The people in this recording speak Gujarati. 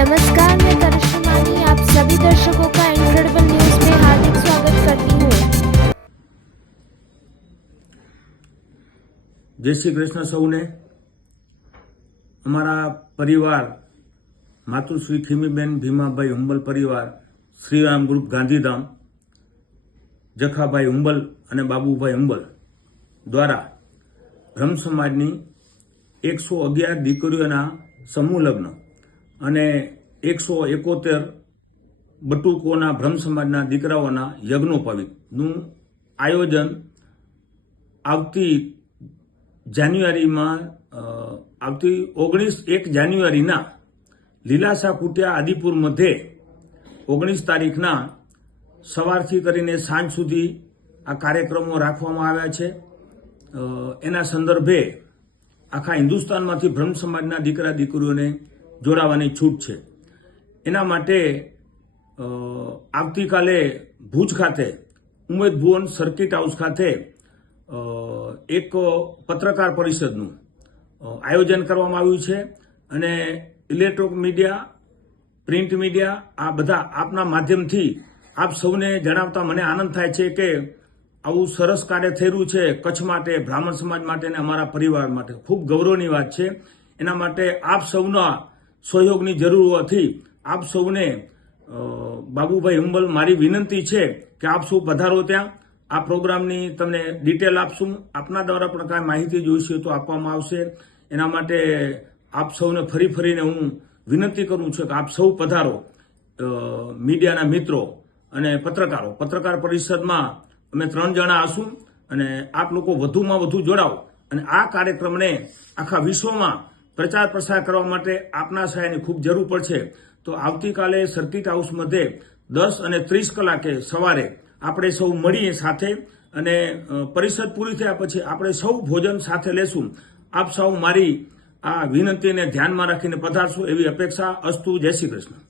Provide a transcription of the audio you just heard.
नमस्कार मैं करिश्मा मानी आप सभी दर्शकों का इनक्रेडिबल न्यूज में हार्दिक स्वागत करती हूँ જય શ્રી કૃષ્ણ સૌને અમારા પરિવાર માતુશ્રી ખીમીબેન ભીમાભાઈ હુંબલ પરિવાર શ્રીરામ ગ્રુપ ગાંધીધામ જખાભાઈ હુંબલ અને બાબુભાઈ હુંબલ દ્વારા બ્રહ્મ સમાજની એકસો અગિયાર દીકરીઓના સમૂહ લગ્ન અને એકસો એકોતેર બટુકોના બ્રહ્મ સમાજના દીકરાઓના યજ્ઞોપવિતનું આયોજન આવતી જાન્યુઆરીમાં આવતી ઓગણીસ એક જાન્યુઆરીના લીલાસા કુટિયા આદિપુર મધ્યે ઓગણીસ તારીખના સવારથી કરીને સાંજ સુધી આ કાર્યક્રમો રાખવામાં આવ્યા છે એના સંદર્ભે આખા હિન્દુસ્તાનમાંથી બ્રહ્મ સમાજના દીકરા દીકરીઓને જોડાવાની છૂટ છે એના માટે આવતીકાલે ભુજ ખાતે ઉમેદ ભુવન સર્કિટ હાઉસ ખાતે એક પત્રકાર પરિષદનું આયોજન કરવામાં આવ્યું છે અને ઇલેક્ટ્રોનિક મીડિયા પ્રિન્ટ મીડિયા આ બધા આપના માધ્યમથી આપ સૌને જણાવતા મને આનંદ થાય છે કે આવું સરસ કાર્ય થયેલું છે કચ્છ માટે બ્રાહ્મણ સમાજ માટે અને અમારા પરિવાર માટે ખૂબ ગૌરવની વાત છે એના માટે આપ સૌના સહયોગની જરૂર હોવાથી આપ સૌને બાબુભાઈ હુંબલ મારી વિનંતી છે કે આપ શું પધારો ત્યાં આ પ્રોગ્રામની તમને ડિટેલ આપશું આપના દ્વારા પણ કાંઈ માહિતી જોઈશે તો આપવામાં આવશે એના માટે આપ સૌને ફરી ફરીને હું વિનંતી કરું છું કે આપ સૌ પધારો મીડિયાના મિત્રો અને પત્રકારો પત્રકાર પરિષદમાં અમે ત્રણ જણા હશું અને આપ લોકો વધુમાં વધુ જોડાઓ અને આ કાર્યક્રમને આખા વિશ્વમાં પ્રચાર પ્રસાર કરવા માટે આપના સહાયની ખૂબ જરૂર પડશે તો આવતીકાલે સર્કિટ હાઉસ મધ્યે દસ અને ત્રીસ કલાકે સવારે આપણે સૌ મળીએ સાથે અને પરિષદ પૂરી થયા પછી આપણે સૌ ભોજન સાથે લેશું આપ સૌ મારી આ વિનંતીને ધ્યાનમાં રાખીને પધારશું એવી અપેક્ષા અસ્તુ જય શ્રી કૃષ્ણ